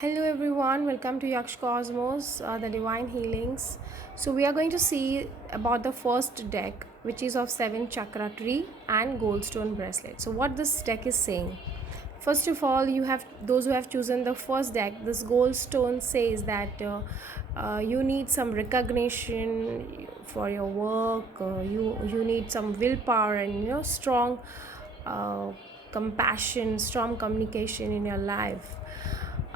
Hello everyone, welcome to Yaksh Cosmos, the Divine Healings. So we are going to see about the first deck, which is of 7 chakra tree and goldstone bracelet. So what this deck is saying. First of all, you have those who have chosen the first deck. This goldstone says that you need some recognition for your work. You need some willpower and strong uh, compassion, strong communication in your life.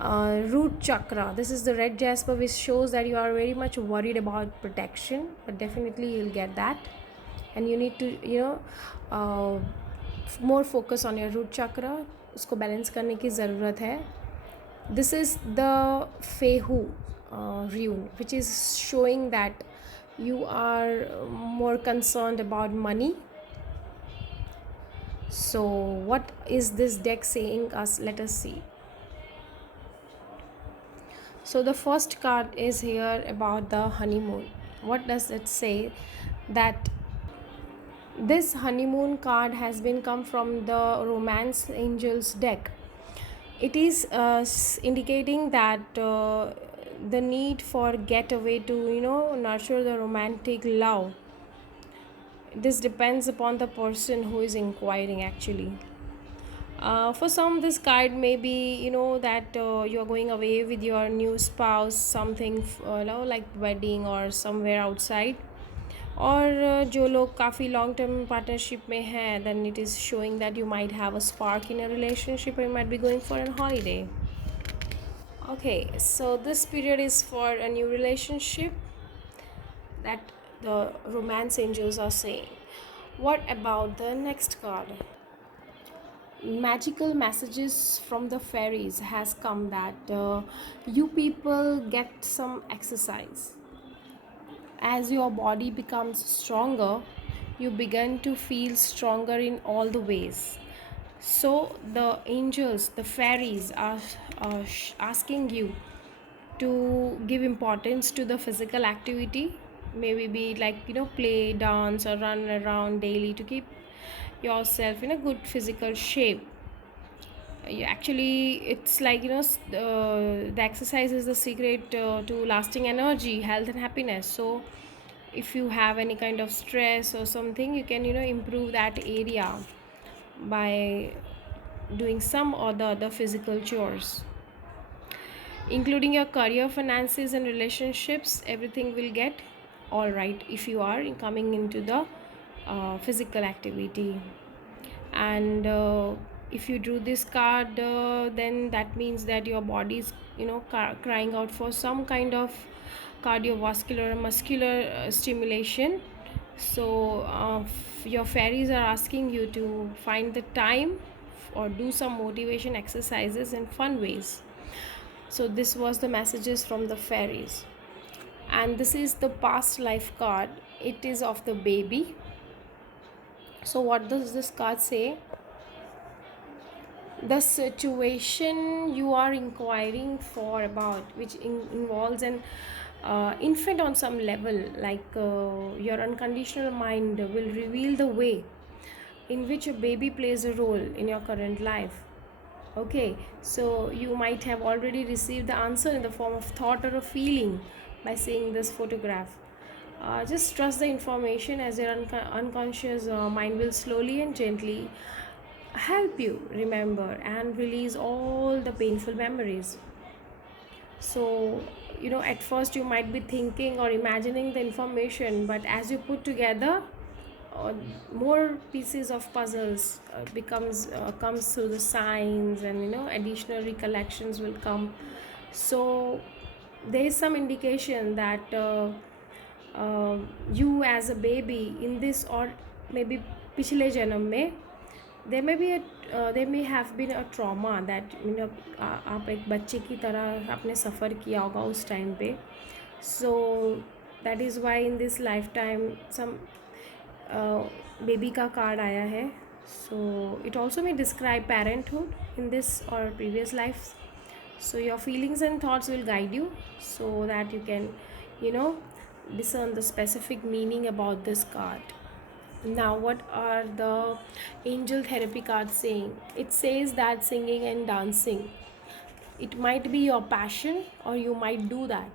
Root chakra, this is the red jasper, which shows that you are very much worried about protection, but definitely you'll get that. And you need to more focus on your root chakra, उसको balance करने की ज़रूरत है. This is the fehu rune, which is showing that you are more concerned about money. So what is this deck saying us? Let us see. So the first card is here about the honeymoon. What does it say? That this honeymoon card has been come from the romance angels deck. It is indicating that the need for getaway to nurture the romantic love. This depends upon the person who is inquiring actually. For some, this card may be that you're going away with your new spouse, something like wedding or somewhere outside. और जो लोग काफ़ी long term partnership में हैं, then it is showing that you might have a spark in a relationship or you might be going for a holiday. Okay, so this period is for a new relationship that the romance angels are saying. What about the next card? Magical messages from the fairies has come that you people get some exercise. As your body becomes stronger, you begin to feel stronger in all the ways. So the angels, the fairies are asking you to give importance to the physical activity, maybe be like play, dance or run around daily to keep yourself in a good physical shape. Actually, it's like the exercise is the secret to lasting energy, health and happiness. So if you have any kind of stress or something, you can improve that area by doing some or the other physical chores, including your career, finances and relationships. Everything will get all right if you are coming into the physical activity. And if you drew this card, then that means that your body is crying out for some kind of cardiovascular muscular stimulation. So your fairies are asking you to find the time or do some motivation exercises in fun ways. So this was the messages from the fairies. And this is the past life card. It is of the baby. So what does this card say? The situation you are inquiring for about, which involves an infant on some level, like your unconditional mind will reveal the way in which a baby plays a role in your current life. Okay, so you might have already received the answer in the form of thought or a feeling by seeing this photograph. Just trust the information, as your unconscious mind will slowly and gently help you remember and release all the painful memories. So at first you might be thinking or imagining the information, but as you put together more pieces of puzzles comes through the signs, and additional recollections will come. So there is some indication that you as a baby in this, or maybe पिछले जन्म में, there may have been a trauma that आप एक बच्चे की तरह आपने सफ़र किया होगा उस टाइम पे. So that is why in this lifetime some baby का कार्ड आया है. So it also may describe parenthood in this or previous lives. So your feelings and thoughts will guide you so that you can discern the specific meaning about this card. Now what are the angel therapy cards saying? It says that singing and dancing It might be your passion, or you might do that.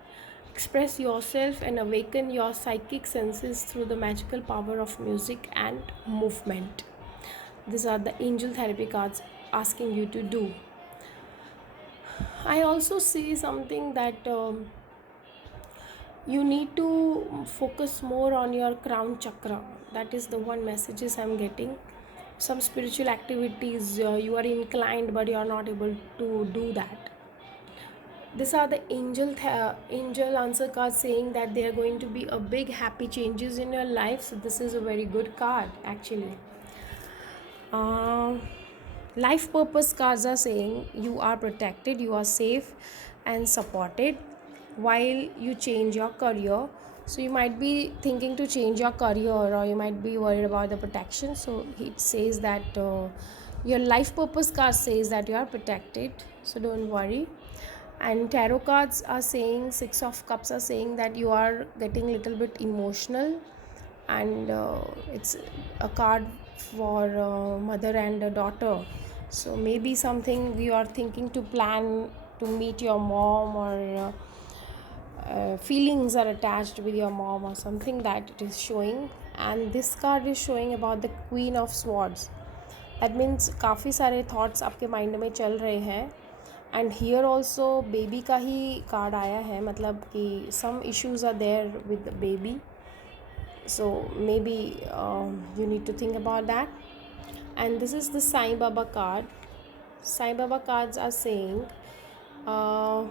Express yourself and awaken your psychic senses through the magical power of music and movement. These are the angel therapy cards asking you to do. I also see something that you need to focus more on your crown chakra. That is the one messages I'm getting. Some spiritual activities you are inclined, but you are not able to do that. These are the angel answer cards saying that there are going to be a big happy changes in your life. So this is a very good card actually. uh, Life purpose cards are saying you are protected, you are safe and supported while you change your career. So you might be thinking to change your career, or you might be worried about the protection. So it says that your life purpose card says that you are protected, so don't worry. And tarot cards are saying, six of cups are saying that you are getting little bit emotional, and it's a card for mother and a daughter. So maybe something you are thinking to plan to meet your mom, or feelings are attached with your mom or something, that it is showing. And this card is showing about the queen of swords. That means काफ़ी सारे thoughts आपके mind में चल रहे हैं. And here also baby का ही card आया है, मतलब कि some issues are there with baby. So maybe you need to think about that. And this is the Sai Baba card. Sai Baba cards are saying uh,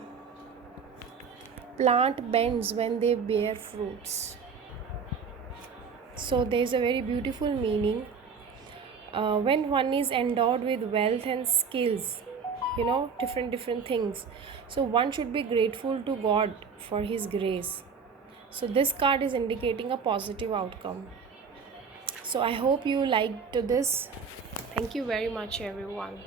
plant bends when they bear fruits. So there is a very beautiful meaning. When one is endowed with wealth and skills, different things, so one should be grateful to God for his grace. So this card is indicating a positive outcome. So I hope you liked this. Thank you very much, everyone.